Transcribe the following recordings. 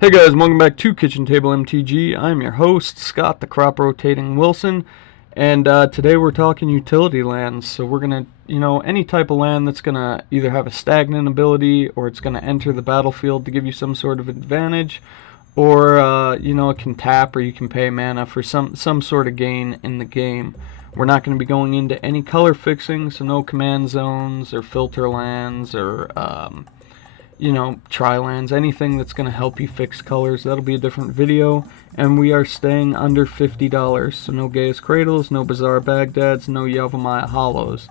Hey guys, welcome back to Kitchen Table Mtg. I'm your host, Scott the Crop Rotating Wilson, and today we're talking utility lands. So we're gonna, any type of land that's gonna either have a stagnant ability or it's gonna enter the battlefield to give you some sort of advantage, or it can tap or you can pay mana for some sort of gain in the game. We're not going to be going into any color fixing, so no command zones or filter lands or tri-lands, anything that's going to help you fix colors. That'll be a different video, and we are staying under $50, so no Gaius Cradles, no Bizarre Bagdads, no Yavimaya Hollows.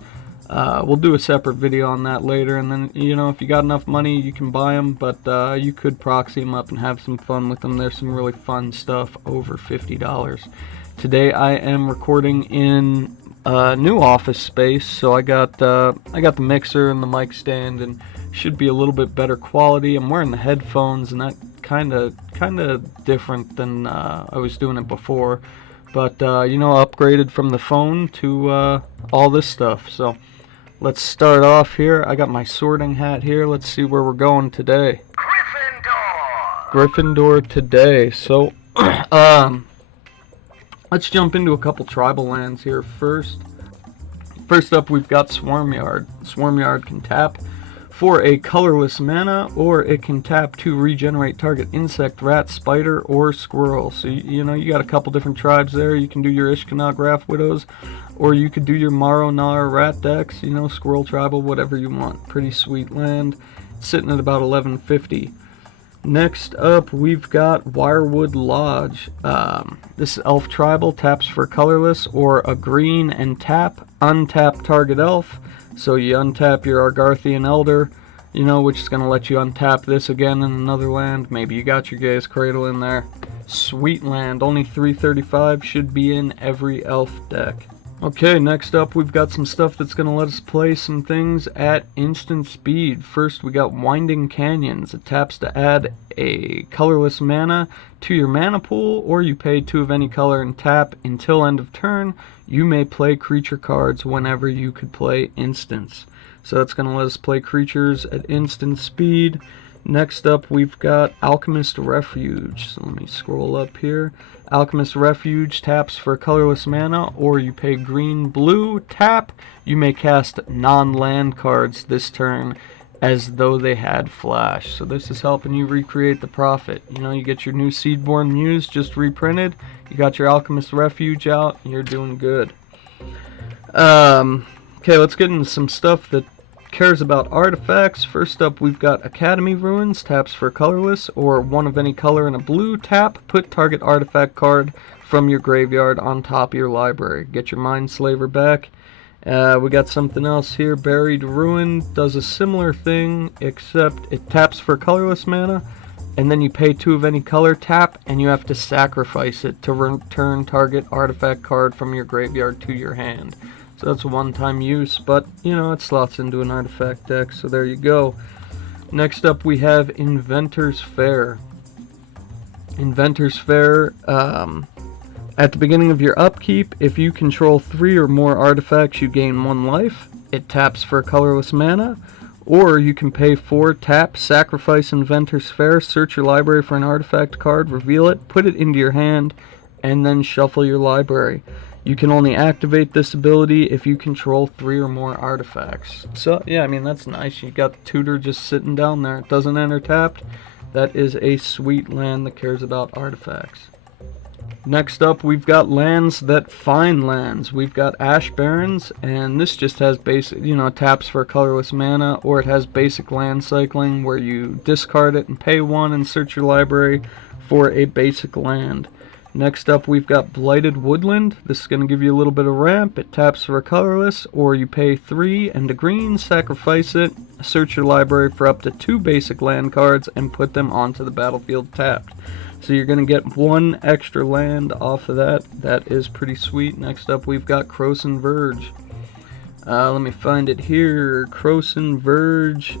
We'll do a separate video on that later, and then, if you got enough money, you can buy them, but you could proxy them up and have some fun with them. There's some really fun stuff over $50. Today I am recording in a new office space, so I got the mixer and the mic stand, and should be a little bit better quality. I'm wearing the headphones, and that kind of different than I was doing it before, but upgraded from the phone to all this stuff. So let's start off here. I got my sorting hat here. Let's see where we're going today. Gryffindor today. So let's jump into a couple tribal lands here first. First up, we've got Swarmyard. Swarmyard can tap for a colorless mana, or it can tap to regenerate target insect, rat, spider, or squirrel. So you got a couple different tribes there. You can do your Ishkanah Graph Widows, or you could do your Maronar rat decks, squirrel tribal, whatever you want. Pretty sweet land. It's sitting at about 1150. Next up, we've got Wirewood Lodge. This elf tribal taps for colorless or a green and untap target elf. So you untap your Argarthian Elder, which is going to let you untap this again in another land. Maybe you got your Gaius Cradle in there. Sweet land, only 335, should be in every elf deck. Okay, next up we've got some stuff that's going to let us play some things at instant speed. First we got Winding Canyons. It taps to add a colorless mana to your mana pool, or you pay 2 of any color and tap until end of turn. You may play creature cards whenever you could play instants. So that's going to let us play creatures at instant speed. Next up we've got Alchemist Refuge. So let me scroll up here. Alchemist Refuge taps for colorless mana, or you pay green-blue, tap. You may cast non-land cards this turn as though they had flash. So this is helping you recreate the Prophet. You get your new Seedborn Muse just reprinted. You got your Alchemist Refuge out. You're doing good. Okay, let's get into some stuff that cares about artifacts. First up, we've got Academy Ruins. Taps for colorless or 1 of any color in a blue. Tap, put target artifact card from your graveyard on top of your library. Get your Mindslaver back. We got something else here. Buried Ruin does a similar thing, except it taps for colorless mana, and then you pay 2 of any color, tap, and you have to sacrifice it to return target artifact card from your graveyard to your hand. So that's a one-time use, but it slots into an artifact deck, so there you go. Next up we have Inventor's Fair. Inventor's Fair, at the beginning of your upkeep, if you control 3 or more artifacts, you gain 1 life. It taps for colorless mana, or you can pay 4, tap, sacrifice Inventor's Fair, search your library for an artifact card, reveal it, put it into your hand, and then shuffle your library. You can only activate this ability if you control 3 or more artifacts. So, yeah, that's nice. You got the tutor just sitting down there. It doesn't enter tapped. That is a sweet land that cares about artifacts. Next up, we've got lands that find lands. We've got Ash Barrens, and this just has basic, taps for colorless mana, or it has basic land cycling where you discard it and pay 1 and search your library for a basic land. Next up, we've got Blighted Woodland. This is going to give you a little bit of ramp. It taps for a colorless, or you pay 3 and a green, sacrifice it, search your library for up to 2 basic land cards, and put them onto the battlefield tapped. So you're going to get 1 extra land off of that. That is pretty sweet. Next up, we've got Croson Verge. Let me find it here. Croson Verge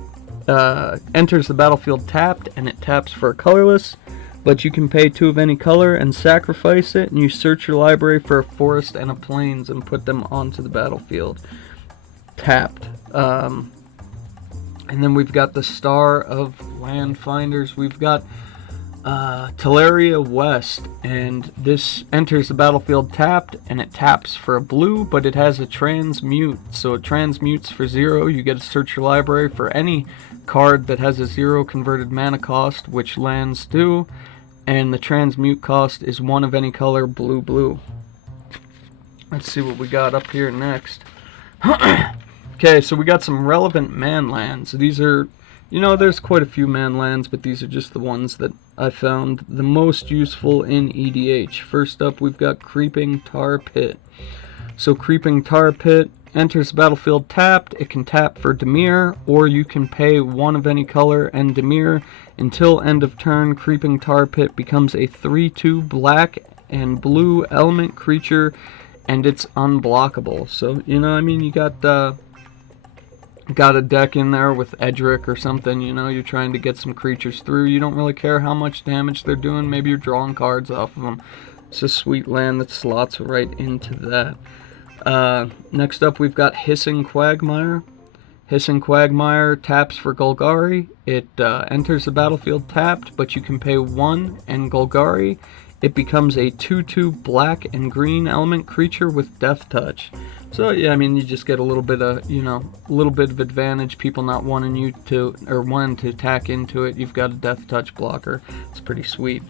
enters the battlefield tapped, and it taps for a colorless. But you can pay 2 of any color and sacrifice it, and you search your library for a forest and a plains and put them onto the battlefield. Tapped. And then we've got the Star of Land Finders. We've got Teleria West, and this enters the battlefield tapped, and it taps for a blue, but it has a transmute, so it transmutes for 0. You get to search your library for any card that has a 0 converted mana cost, which lands do, and the transmute cost is 1 of any color, blue, blue. Let's see what we got up here next. Okay, so we got some relevant man lands. These are, you know, there's quite a few man lands, but these are just the ones that I found the most useful in EDH. First up, we've got Creeping Tar Pit. So Creeping Tar Pit enters the battlefield tapped. It can tap for Dimir, or you can pay 1 of any color and Dimir. Until end of turn, Creeping Tar Pit becomes a 3/2 black and blue element creature, and it's unblockable. So, you know, I mean, you got a deck in there with Edric or something, you know, you're trying to get some creatures through. You don't really care how much damage they're doing. Maybe you're drawing cards off of them. It's a sweet land that slots right into that. Next up, we've got Hissing Quagmire. Hissing Quagmire taps for Golgari. It enters the battlefield tapped, but you can pay 1 and Golgari. It becomes a 2/2 black and green element creature with Death Touch. So yeah, I mean, you just get a little bit of, you know, a little bit of advantage. People not wanting you to, or wanting to tack into it. You've got a Death Touch blocker. It's pretty sweet.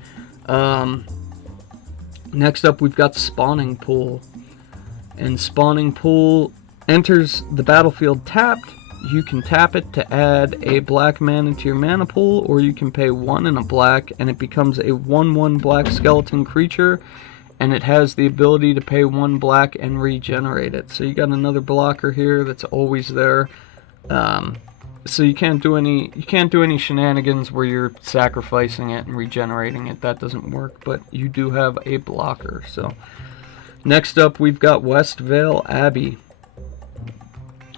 Next up, we've got Spawning Pool. And Spawning Pool enters the battlefield tapped. You can tap it to add a black mana to your mana pool, or you can pay 1 and a black, and it becomes a 1/1 black skeleton creature, and it has the ability to pay 1 black and regenerate it. So you got another blocker here that's always there. So you can't do any shenanigans where you're sacrificing it and regenerating it. That doesn't work, but you do have a blocker. So next up, we've got Westvale Abbey.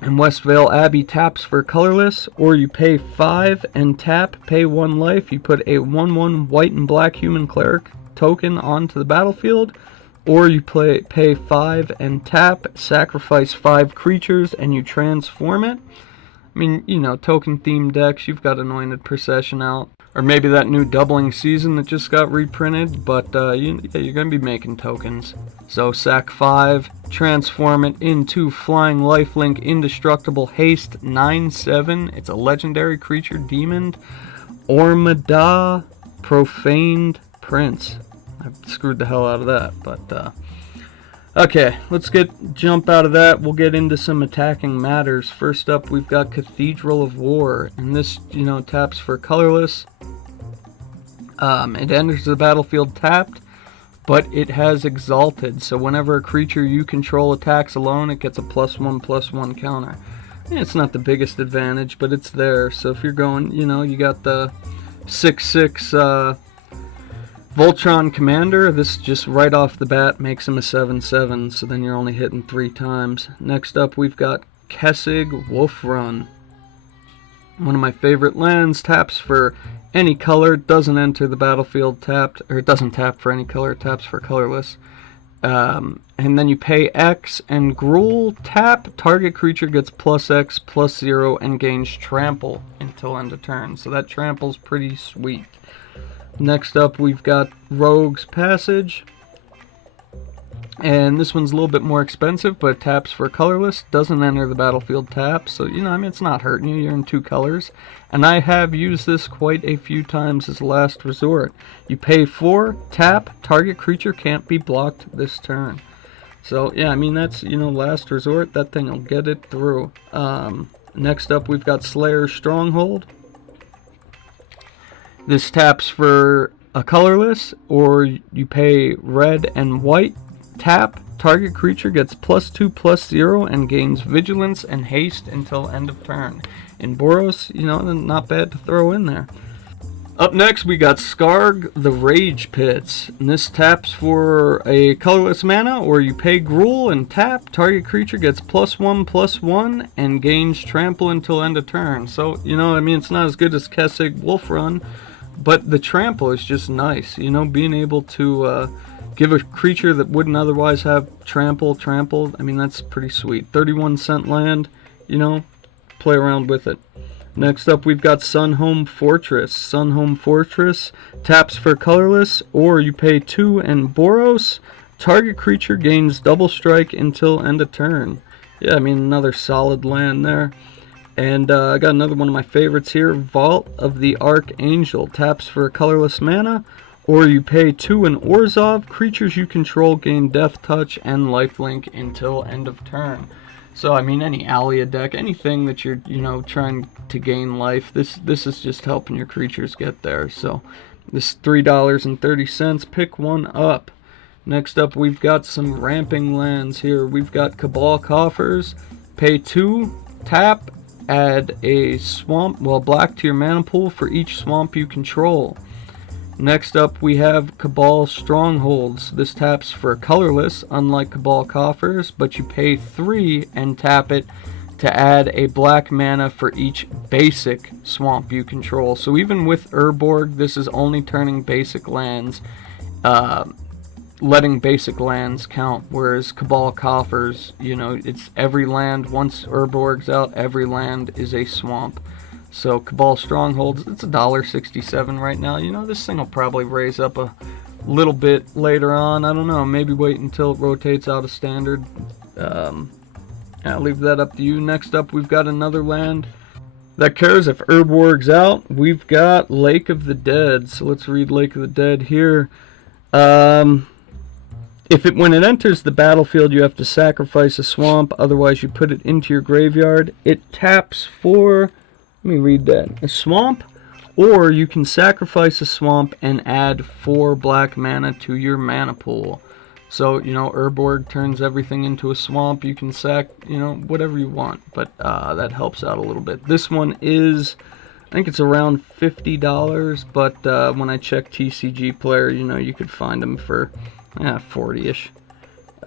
And Westvale Abbey taps for colorless, or you pay 5 and tap, pay 1 life. You put a 1/1 white and black human cleric token onto the battlefield, or you pay 5 and tap, sacrifice 5 creatures, and you transform it. I mean, you know, token themed decks, you've got Anointed Procession out, or maybe that new Doubling Season that just got reprinted, but you're going to be making tokens. So sack 5, transform it into Flying Lifelink Indestructible Haste 9/7. It's a legendary creature demon. Ormada Profaned Prince. I screwed the hell out of that, but okay, let's jump out of that. We'll get into some attacking matters. First up, we've got Cathedral of War, and this, you know, taps for colorless. It enters the battlefield tapped, but it has Exalted, so whenever a creature you control attacks alone, it gets a +1/+1 counter. It's not the biggest advantage, but it's there. So if you're going, you know, you got the 6/6 Voltron Commander, this just right off the bat makes him a 7/7, so then you're only hitting 3 times. Next up, we've got Kessig Wolf Run. One of my favorite lands, taps for any color, doesn't enter the battlefield tapped, or it doesn't tap for any color, it taps for colorless. And then you pay X and Gruul, tap, target creature gets +X, +0, and gains Trample until end of turn. So that Trample's pretty sweet. Next up, we've got Rogue's Passage. And this one's a little bit more expensive, but it taps for colorless, doesn't enter the battlefield tap, so, you know, I mean, it's not hurting you, you're in 2 colors. And I have used this quite a few times as a last resort. You pay 4, tap, target creature can't be blocked this turn. So, yeah, I mean, that's, you know, last resort, that thing will get it through. Next up, we've got Slayer's Stronghold. This taps for a colorless, or you pay red and white. Tap, target creature gets +2/+0 and gains vigilance and haste until end of turn. In Boros, you know, not bad to throw in there. Up next, we got Skarg the Rage Pits. And this taps for a colorless mana, or you pay Gruul and tap, target creature gets +1/+1 and gains trample until end of turn. So, you know, I mean, it's not as good as Kessig Wolf Run, but the trample is just nice. You know, being able to give a creature that wouldn't otherwise have trampled. I mean, that's pretty sweet. 31-cent land, you know, play around with it. Next up, we've got Sunhome Fortress. Sunhome Fortress taps for colorless, or you pay 2 and Boros. Target creature gains double strike until end of turn. Yeah, I mean, another solid land there. And I got another one of my favorites here, Vault of the Archangel. Taps for colorless mana, or you pay 2 and Orzhov. Creatures you control gain Death Touch and Lifelink until end of turn. So, I mean, any Alia deck, anything that you're, trying to gain life, this is just helping your creatures get there. So, this $3.30, pick one up. Next up, we've got some ramping lands here. We've got Cabal Coffers, pay 2, tap, add a swamp, black to your mana pool for each swamp you control. Next up, we have Cabal Strongholds. This taps for colorless, unlike Cabal Coffers, but you pay 3 and tap it to add a black mana for each basic swamp you control. So even with Urborg, this is only turning basic lands, letting basic lands count, whereas Cabal Coffers, it's every land. Once Urborg's out, every land is a swamp. So Cabal Strongholds, it's $1.67 right now. This thing will probably raise up a little bit later on. I don't know, maybe wait until it rotates out of standard. I'll leave that up to you. Next up, we've got another land that cares if Urborg's out. We've got Lake of the Dead. So let's read Lake of the Dead here. When it enters the battlefield, you have to sacrifice a swamp. Otherwise, you put it into your graveyard. It taps for... Let me read that. A swamp, or you can sacrifice a swamp and add 4 black mana to your mana pool. So, Urborg turns everything into a swamp. You can sack, whatever you want. But that helps out a little bit. This one is, I think it's around $50. But when I check TCG Player, you could find them for 40-ish.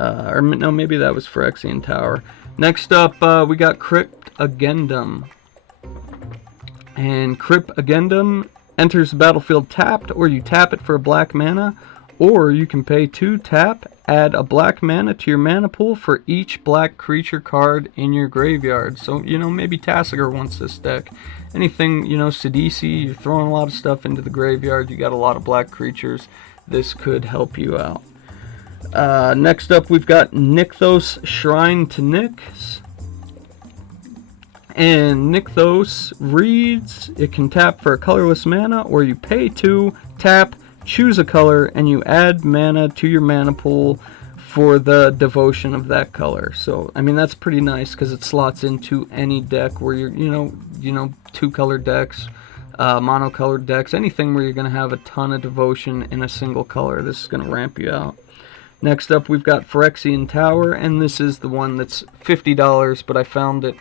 Or no, maybe that was Phyrexian Tower. Next up, we got Crypt Agendum. And Crypt Agendum enters the battlefield tapped, or you tap it for a black mana, or you can pay 2, tap, add a black mana to your mana pool for each black creature card in your graveyard. So, maybe Tasigur wants this deck. Anything, Sidisi, you're throwing a lot of stuff into the graveyard, you got a lot of black creatures, this could help you out. Next up, we've got Nykthos Shrine to Nyx. And Nykthos reads, it can tap for a colorless mana, or you pay 2, tap, choose a color, and you add mana to your mana pool for the devotion of that color. So, I mean, that's pretty nice because it slots into any deck where you're, 2-color decks, monocolored decks, anything where you're going to have a ton of devotion in a single color. This is going to ramp you out. Next up, we've got Phyrexian Tower, and this is the one that's $50, but I found it,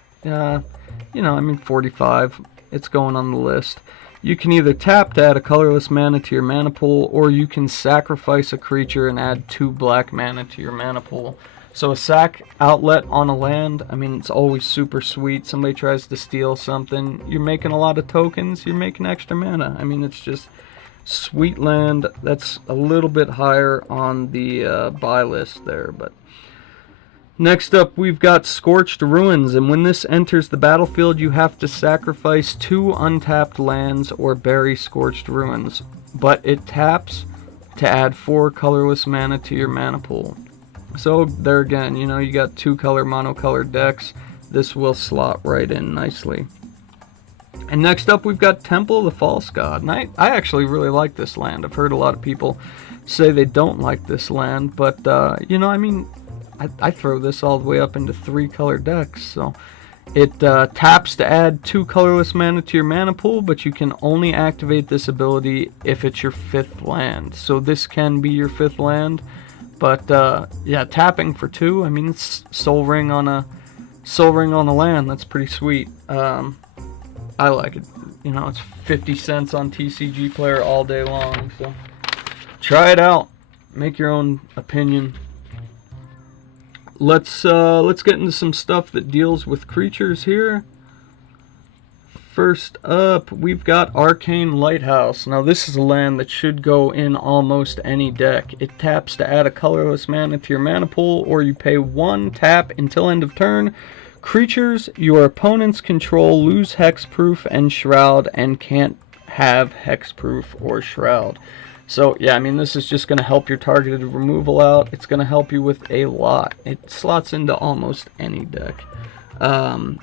$45. It's going on the list. You can either tap to add a colorless mana to your mana pool, or you can sacrifice a creature and add 2 black mana to your mana pool. So a sack outlet on a land, I mean, it's always super sweet. Somebody tries to steal something, you're making a lot of tokens, you're making extra mana. I mean, it's just sweet land. That's a little bit higher on the buy list there, but... Next up, we've got Scorched Ruins, and when this enters the battlefield, you have to sacrifice 2 untapped lands or bury Scorched Ruins. But it taps to add 4 colorless mana to your mana pool. So, there again, you got 2-color monocolored decks. This will slot right in nicely. And next up, we've got Temple of the False God. And I actually really like this land. I've heard a lot of people say they don't like this land, but, I throw this all the way up into 3-color decks. So it taps to add 2 colorless mana to your mana pool, but you can only activate this ability if it's your 5th land. So this can be your 5th land, but tapping for 2. I mean, it's Soul Ring on a land. That's pretty sweet. I like it. It's 50 cents on TCG Player all day long. So try it out. Make your own opinion. Let's get into some stuff that deals with creatures here. First up, we've got Arcane Lighthouse. Now this is a land that should go in almost any deck. It taps to add a colorless mana to your mana pool, or you pay 1, tap until end of turn. Creatures your opponents control lose hexproof and shroud and can't have hexproof or shroud. So yeah, I mean, this is just going to help your targeted removal out. It's going to help you with a lot. It slots into almost any deck.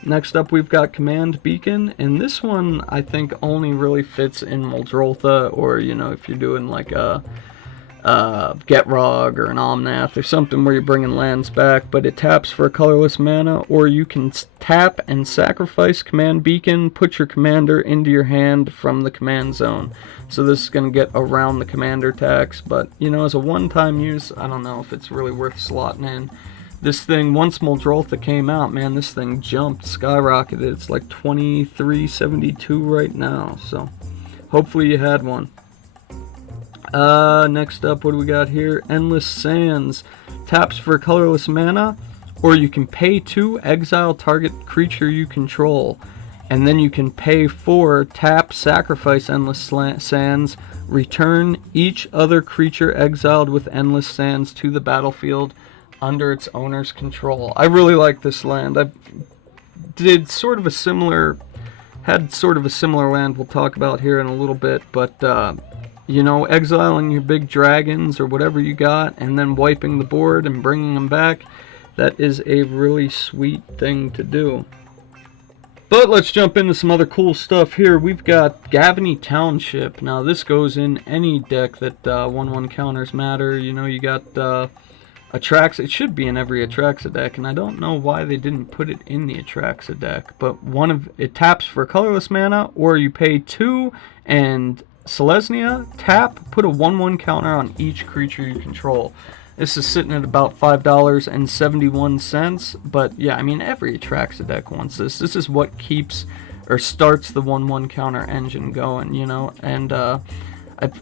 Next up, we've got Command Beacon, and this one I think only really fits in Muldrotha, or you know, if you're doing like a Getrog or an Omnath or something where you're bringing lands back. But it taps for a colorless mana, or you can tap and sacrifice Command Beacon, put your commander into your hand from the command zone. So this is going to get around the commander tax, but you know, as a one-time use, I don't know if it's really worth slotting in. This thing, once Muldrotha came out, man, this thing jumped, skyrocketed. It's like 2372 right now, so hopefully you had one. Next up, what do we got here? Endless Sands. Taps for colorless mana, or you can pay 2, exile target creature you control. And then you can pay 4, tap, sacrifice Endless Sands, return each other creature exiled with Endless Sands to the battlefield under its owner's control. I really like this land. I had sort of a similar land we'll talk about here in a little bit, but you know, exiling your big dragons or whatever you got and then wiping the board and bringing them back, that is a really sweet thing to do. But let's jump into some other cool stuff here. We've got Gavany Township. Now this goes in any deck that 1/1 counters matter. You know, you got Atraxa. It should be in every Atraxa deck, and I don't know why they didn't put it in the Atraxa deck. But it taps for colorless mana, or you pay 2 and Selesnya, tap, put a 1/1 counter on each creature you control. This is sitting at about $5.71, but yeah, I mean, every Atraxa deck wants this. This is what keeps or starts the 1/1 counter engine going, you know. And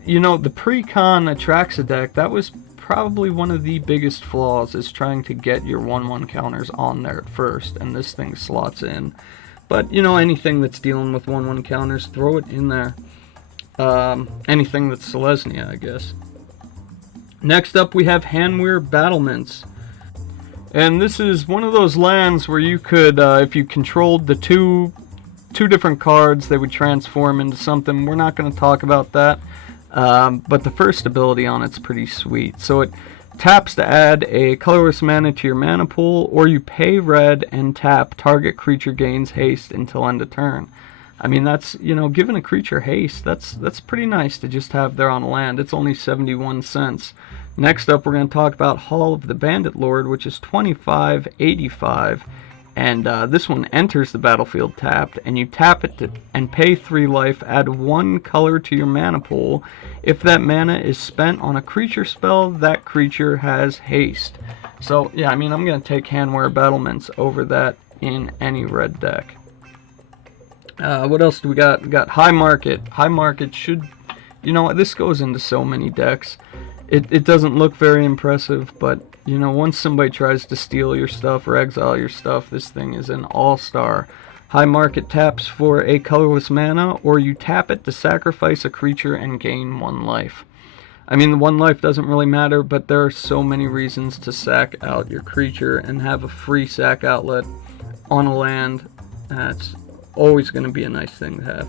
you know, the pre-con Atraxa deck, that was probably one of the biggest flaws, is trying to get your 1/1 counters on there at first, and this thing slots in. But you know, anything that's dealing with 1/1 counters, throw it in there. Anything that's Selesnya, I guess. Next up, we have Hanweir Battlements. And this is one of those lands where you could, if you controlled the two different cards, they would transform into something. We're not going to talk about that. But the first ability on it's pretty sweet. So it taps to add a colorless mana to your mana pool, or you pay red and tap, target creature gains haste until end of turn. I mean, that's, you know, giving a creature haste, that's pretty nice to just have there on land. It's only 71 cents. Next up, we're going to talk about Hall of the Bandit Lord, which is 25.85. And this one enters the battlefield tapped, and you tap it and pay 3 life, add 1 color to your mana pool. If that mana is spent on a creature spell, that creature has haste. So, yeah, I mean, I'm going to take Hanweir Battlements over that in any red deck. What else do we got? We got High Market. High Market should, you know, this goes into so many decks. It doesn't look very impressive, but, you know, once somebody tries to steal your stuff or exile your stuff, this thing is an all-star. High Market taps for a colorless mana, or you tap it to sacrifice a creature and gain 1 life. I mean, the 1 life doesn't really matter, but there are so many reasons to sack out your creature and have a free sack outlet on a land. That's always going to be a nice thing to have.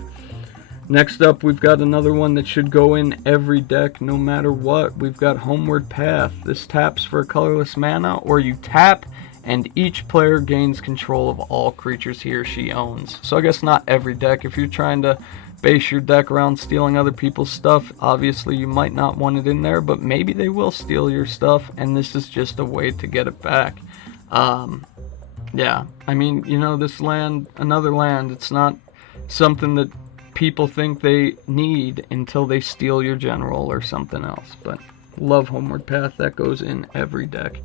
Next up, we've got another one that should go in every deck no matter what. We've got Homeward Path. This taps for a colorless mana, or you tap and each player gains control of all creatures he or she owns. So I guess not every deck. If you're trying to base your deck around stealing other people's stuff, obviously you might not want it in there, but maybe they will steal your stuff, and this is just a way to get it back. Yeah, I mean, you know, this land, another land, it's not something that people think they need until they steal your general or something else. But love Homeward Path. That goes in every deck.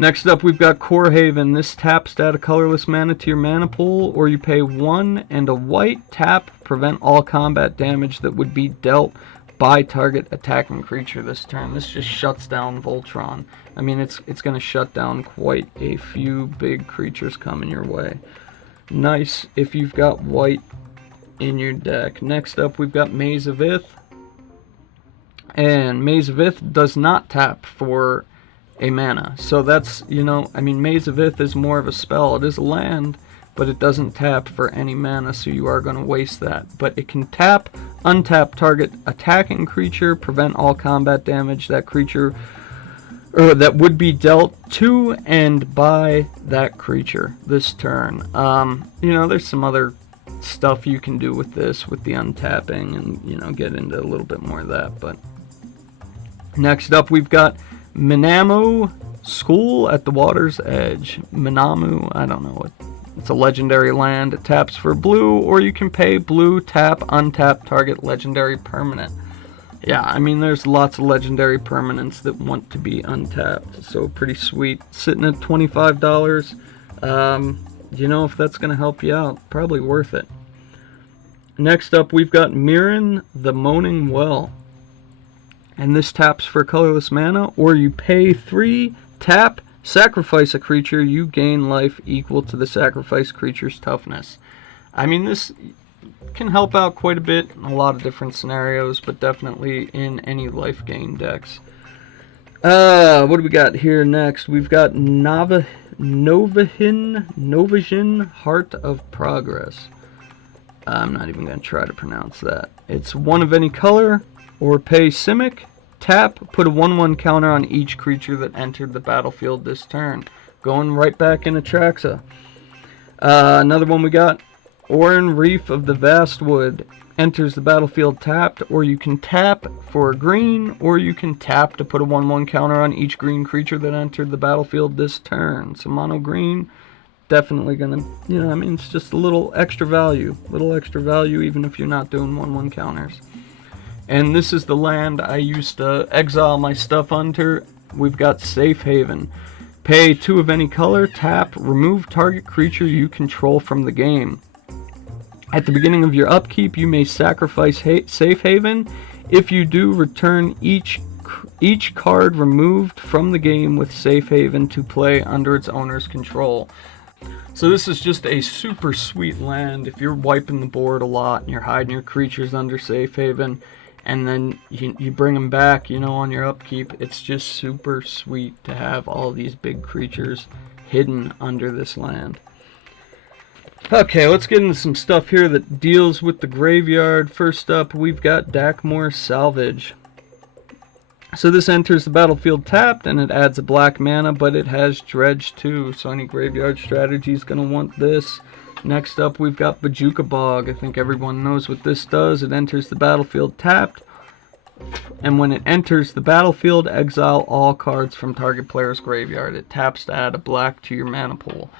Next up, we've got Core Haven. This taps to add a colorless mana to your mana pool, or you pay 1 and a white, tap, prevent all combat damage that would be dealt by target attacking creature this turn. This just shuts down Voltron. I mean, it's going to shut down quite a few big creatures coming your way. Nice if you've got white in your deck. Next up, we've got Maze of Ith. And Maze of Ith does not tap for a mana. So that's, you know, I mean, Maze of Ith is more of a spell. It is a land, but it doesn't tap for any mana, so you are going to waste that. But it can tap, untap target attacking creature, prevent all combat damage that creature, or that would be dealt to and by that creature this turn. You know, there's some other stuff you can do with this, with the untapping, and, you know, get into a little bit more of that. But next up, we've got Minamu School at the Water's Edge. Minamu, I don't know what. It's a legendary land. It taps for blue, or you can pay blue, tap, untap, target legendary permanent. Yeah, I mean, there's lots of legendary permanents that want to be untapped, so pretty sweet. Sitting at $25. You know, if that's going to help you out, probably worth it. Next up, we've got Mirren the Moaning Well. And this taps for colorless mana, or you pay 3, tap, sacrifice a creature, you gain life equal to the sacrificed creature's toughness. I mean, this can help out quite a bit in a lot of different scenarios, but definitely in any life gain decks. What do we got here next? We've got Novajin Heart of Progress. I'm not even going to try to pronounce that. It's 1 of any color, or pay Simic, tap, put a 1/1 counter on each creature that entered the battlefield this turn. Going right back into Traxa. Another one we got, Oran Reef of the Vastwood. Enters the battlefield tapped, or you can tap for a green, or you can tap to put a 1/1 counter on each green creature that entered the battlefield this turn. So mono green, definitely gonna, you know, I mean, it's just a little extra value even if you're not doing 1/1 counters. And this is the land I used to exile my stuff under. We've got Safe Haven. Pay 2 of any color, tap, remove target creature you control from the game. At the beginning of your upkeep, you may sacrifice Safe Haven. If you do, return each card removed from the game with Safe Haven to play under its owner's control. So this is just a super sweet land. If you're wiping the board a lot and you're hiding your creatures under Safe Haven, and then you bring them back, you know, on your upkeep, it's just super sweet to have all these big creatures hidden under this land. Okay, let's get into some stuff here that deals with the graveyard. First up, we've got Dakmor Salvage. So this enters the battlefield tapped, and it adds a black mana, but it has Dredge too, so any graveyard strategy is going to want this. Next up, we've got Bojuka Bog. I think everyone knows what this does. It enters the battlefield tapped, and when it enters the battlefield, exile all cards from target player's graveyard. It taps to add a black to your mana pool.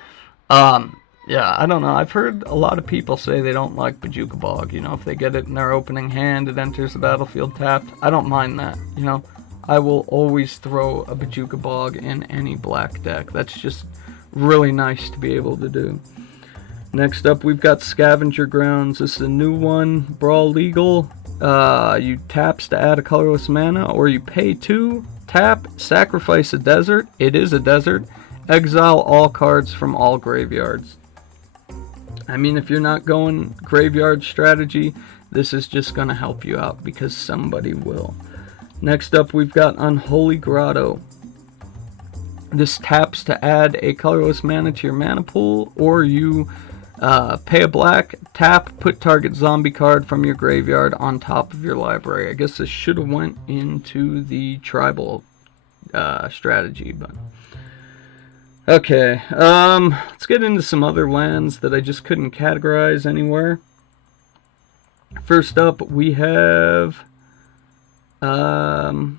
Yeah, I don't know. I've heard a lot of people say they don't like Bojuka Bog. You know, if they get it in their opening hand, it enters the battlefield tapped. I don't mind that. You know, I will always throw a Bojuka Bog in any black deck. That's just really nice to be able to do. Next up, we've got Scavenger Grounds. This is a new one. Brawl Legal. You taps to add a colorless mana, or you pay 2, tap, sacrifice a desert. It is a desert. Exile all cards from all graveyards. I mean, if you're not going graveyard strategy, this is just going to help you out because somebody will. Next up, we've got Unholy Grotto. This taps to add a colorless mana to your mana pool, or you pay a black, tap, put target zombie card from your graveyard on top of your library. I guess this should have went into the tribal strategy, but okay. Let's get into some other lands that I just couldn't categorize anywhere. First up, we have the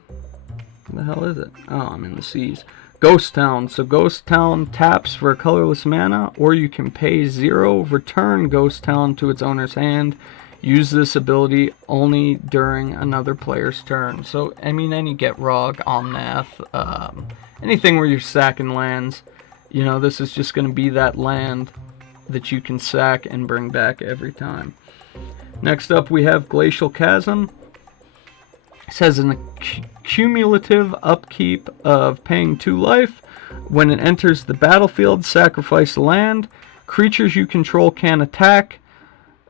hell is it? Oh, I'm in the seas. Ghost Town. So Ghost Town taps for a colorless mana, or you can pay 0, return Ghost Town to its owner's hand. Use this ability only during another player's turn. So, I mean, any Get Rog, Omnath, anything where you're sacking lands, you know, this is just going to be that land that you can sack and bring back every time. Next up, we have Glacial Chasm. It says an cumulative upkeep of paying 2 life. When it enters the battlefield, sacrifice land. Creatures you control can attack,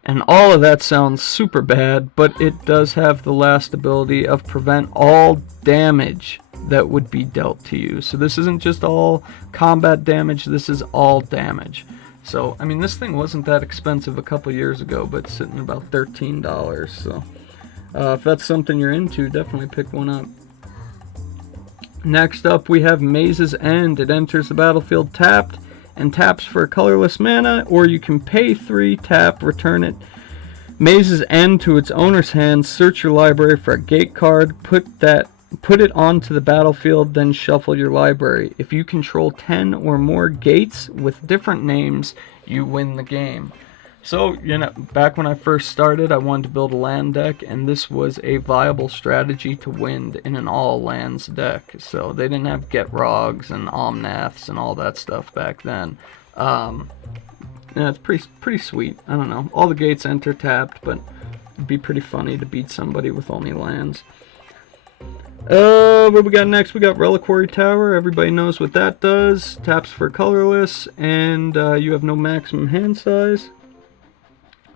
And all of that sounds super bad, but it does have the last ability of prevent all damage that would be dealt to you. So this isn't just all combat damage, this is all damage. So, I mean, this thing wasn't that expensive a couple years ago, but it's sitting about $13. So, if that's something you're into, definitely pick one up. Next up, we have Maze's End. It enters the battlefield tapped and taps for a colorless mana, or you can pay 3, tap, return it. Maze's End to its owner's hand, search your library for a gate card, put it onto the battlefield, then shuffle your library. If you control 10 or more gates with different names, you win the game. So, you know, back when I first started, I wanted to build a land deck, and this was a viable strategy to win in an all lands deck. So they didn't have Get Rogs and Omnaths and all that stuff back then. Yeah, it's pretty sweet. I don't know. All the gates enter tapped, but it'd be pretty funny to beat somebody with only lands. What we got next? We got Reliquary Tower. Everybody knows what that does. Taps for colorless, and you have no maximum hand size.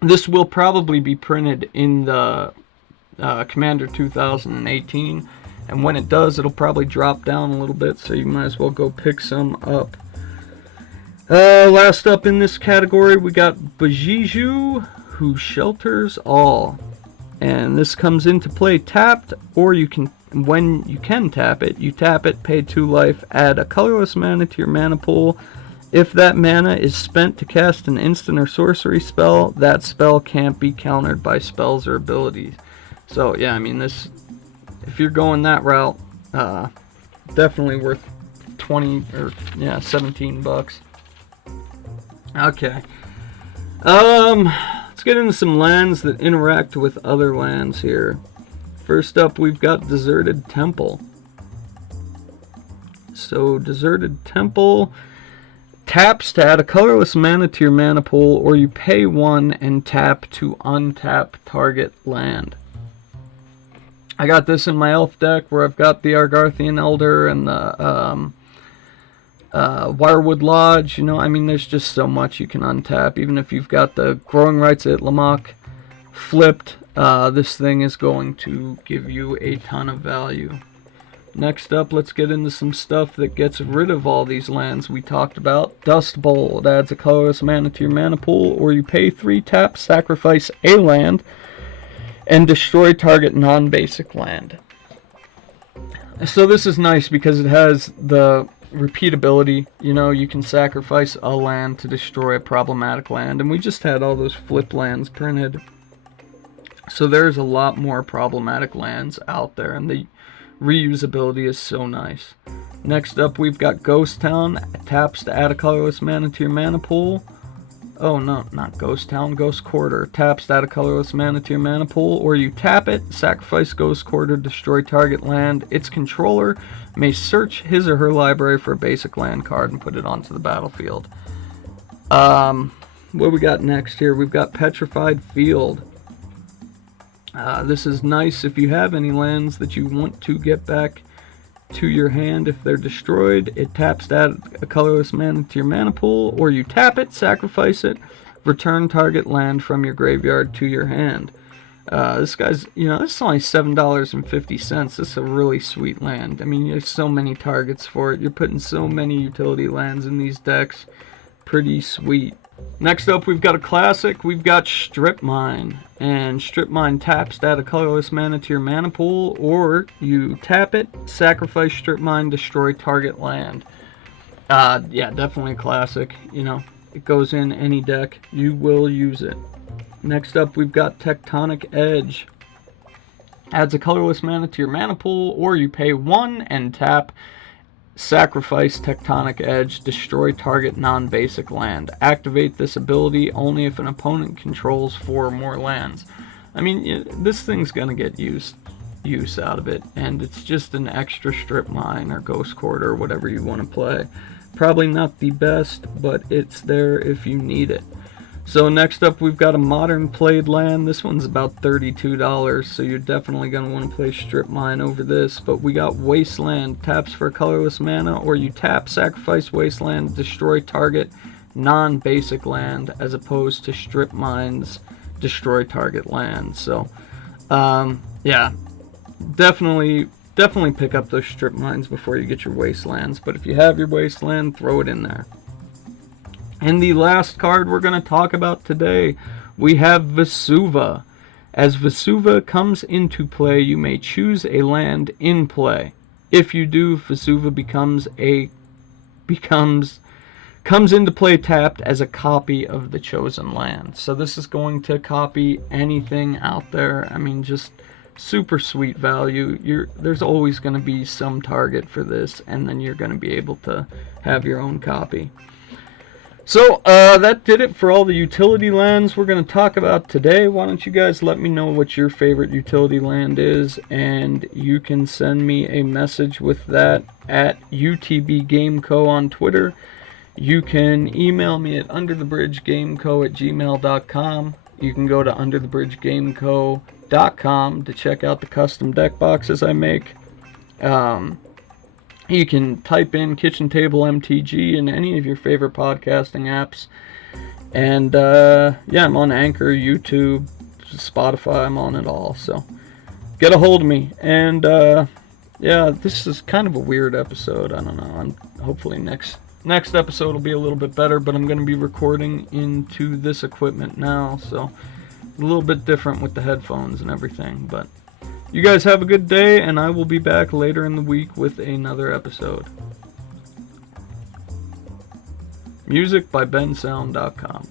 This will probably be printed in the Commander 2018, and when it does, it'll probably drop down a little bit, so you might as well go pick some up. Last up in this category, we got Bajiju, who shelters all. And this comes into play tapped, or you can, when you can tap it, you tap it, pay 2 life, add a colorless mana to your mana pool. If that mana is spent to cast an instant or sorcery spell, that spell can't be countered by spells or abilities. So yeah, I mean, this, if you're going that route, definitely worth 20 or yeah, $17. Okay. Let's get into some lands that interact with other lands here. First up, we've got Deserted Temple. So Deserted Temple taps to add a colorless mana to your mana pool, or you pay 1 and tap to untap target land. I got this in my elf deck where I've got the Argarthian Elder and the Wirewood Lodge. You know, I mean, there's just so much you can untap. Even if you've got the Growing Rights at Itlimoc flipped, this thing is going to give you a ton of value. Next up, let's get into some stuff that gets rid of all these lands we talked about. Dust Bowl. It adds a colorless mana to your mana pool, or you pay 3, tap, sacrifice a land, and destroy target non-basic land. So this is nice because it has the repeatability. You know, you can sacrifice a land to destroy a problematic land, and we just had all those flip lands printed. So there's a lot more problematic lands out there, and the reusability is so nice. Next up, we've got Ghost Town. Taps to add a colorless mana to your mana pool. Oh no, not Ghost Town, Ghost Quarter. Taps to add a colorless mana to your mana pool, or you tap it, sacrifice Ghost Quarter, destroy target land. Its controller may search his or her library for a basic land card and put it onto the battlefield. What we got next here? We've got Petrified Field. This is nice if you have any lands that you want to get back to your hand if they're destroyed. It taps to add a colorless mana to your mana pool, or you tap it, sacrifice it, return target land from your graveyard to your hand. This guy's, you know, this is only $7.50. This is a really sweet land. I mean, there's so many targets for it. You're putting so many utility lands in these decks. Pretty sweet. Next up, we've got a classic. We've got Strip Mine. And Strip Mine taps to add a colorless mana to your mana pool, or you tap it, sacrifice Strip Mine, destroy target land. Yeah, definitely a classic. You know, it goes in any deck. You will use it. Next up, we've got Tectonic Edge. Adds a colorless mana to your mana pool, or you pay 1 and tap, sacrifice Tectonic Edge, destroy target non-basic land. Activate this ability only if an opponent controls 4 or more lands. I mean, this thing's gonna get use out of it, and it's just an extra Strip Mine or Ghost Quarter or whatever you want to play. Probably not the best, but it's there if you need it. So next up, we've got a modern played land. This one's about $32, so you're definitely going to want to play Strip Mine over this. But we got Wasteland. Taps for colorless mana, or you tap, sacrifice Wasteland, destroy target non-basic land, as opposed to Strip Mine's destroy target land. So yeah, definitely pick up those strip mines before you get your wastelands. But if you have your wasteland, throw it in there. And the last card we're going to talk about today, we have Vesuva. As Vesuva comes into play, you may choose a land in play. If you do, Vesuva comes into play tapped as a copy of the chosen land. So this is going to copy anything out there. I mean, just super sweet value. There's always going to be some target for this, and then you're going to be able to have your own copy. So that did it for all the utility lands we're going to talk about today. Why don't you guys let me know what your favorite utility land is, and you can send me a message with that at UTBGameCo on Twitter. You can email me at underthebridgegameco@gmail.com. You can go to underthebridgegameco.com to check out the custom deck boxes I make. You can type in Kitchen Table MTG in any of your favorite podcasting apps. And yeah, I'm on Anchor, YouTube, Spotify. I'm on it all. So get a hold of me. And yeah, this is kind of a weird episode. I don't know. Hopefully next episode will be a little bit better. But I'm going to be recording into this equipment now. So a little bit different with the headphones and everything. But you guys have a good day, and I will be back later in the week with another episode. Music by bensound.com.